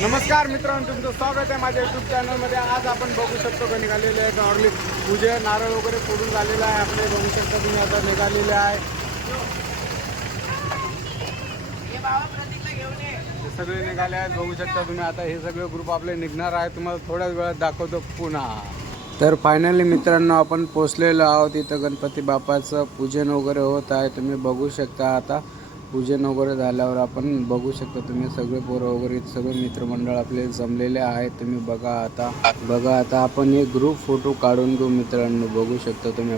नमस्कार मित्रांनो, तुमचं स्वागत आहे माझ्या यूट्यूब चॅनलमध्ये. आज आपण बघू शकतो का निघालेले आहे नॉर्मली पूजा नारळ वगैरे फोडून झालेला आहे. आपले बघू शकता तुम्ही आता निघालेले आहे. हे सगळे निघाले आहेत, बघू शकता तुम्ही. आता हे सगळे ग्रुप आपले निघणार आहे. तुम्हाला थोड्याच वेळात दाखवतो पुन्हा. तर फायनली मित्रांनो आपण पोचलेलो आहोत. इथं गणपती बाप्पाचं पूजन वगैरे होत आहे. तुम्ही बघू शकता. आता पूजन वगैरे झाल्यावर आपण बघू शकता तुम्ही सगळे पोरं वगैरे सगळे मित्रमंडळ आपले जमलेले आहेत. तुम्ही बघा आता आपण एक ग्रुप फोटो काढून घेऊ मित्रांनो. बघू शकता तुम्ही